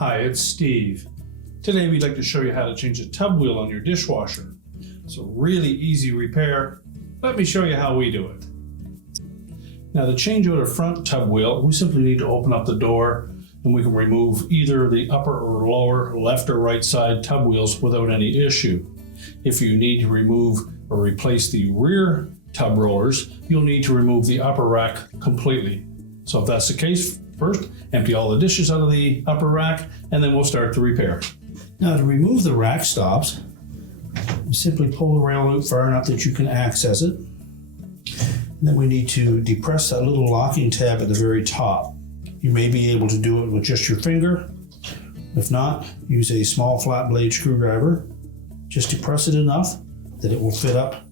Hi, it's Steve. Today we'd like to show you how to change the tub wheel on your dishwasher. It's a really easy repair. Let me show you how we do it. Now to change out a front tub wheel, we simply need to open up the door and we can remove either the upper or lower, left or right side tub wheels without any issue. If you need to remove or replace the rear tub rollers, you'll need to remove the upper rack completely. So if that's the case, first empty all the dishes out of the upper rack and then we'll start the repair. Now to remove the rack stops, you simply pull the rail out far enough that you can access it. And then we need to depress that little locking tab at the very top. You may be able to do it with just your finger. If not, use a small flat blade screwdriver. Just depress it enough that it will fit up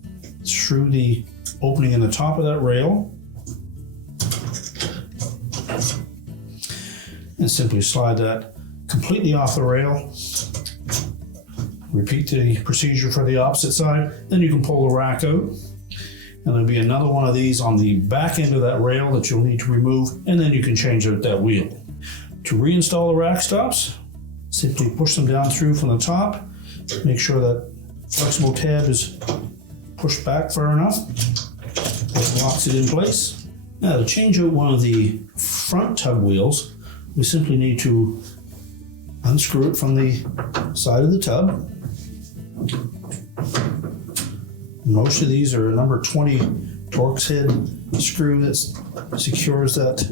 through the opening in the top of that rail. And simply slide that completely off the rail. Repeat the procedure for the opposite side. Then you can pull the rack out. And there'll be another one of these on the back end of that rail that you'll need to remove, and then you can change out that wheel. To reinstall the rack stops, simply push them down through from the top. Make sure that flexible tab is pushed back far enough. That locks it in place. Now to change out one of the front tub wheels, we simply need to unscrew it from the side of the tub. Most of these are a number 20 Torx head screw that secures that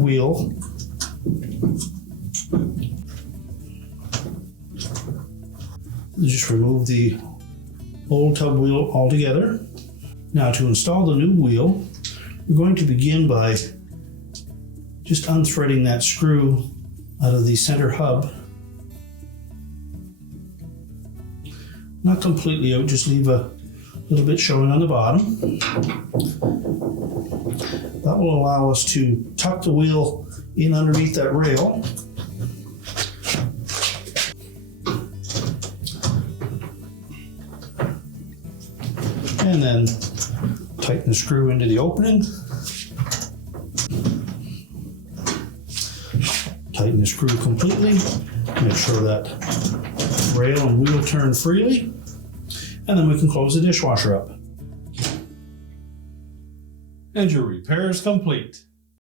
wheel. Just remove the old tub wheel altogether. Now to install the new wheel, we're going to begin by just unthreading that screw out of the center hub. Not completely out, just leave a little bit showing on the bottom. That will allow us to tuck the wheel in underneath that rail. And then tighten the screw into the opening. Tighten the screw completely. Make sure that rail and wheel turn freely. And then we can close the dishwasher up. And your repair is complete.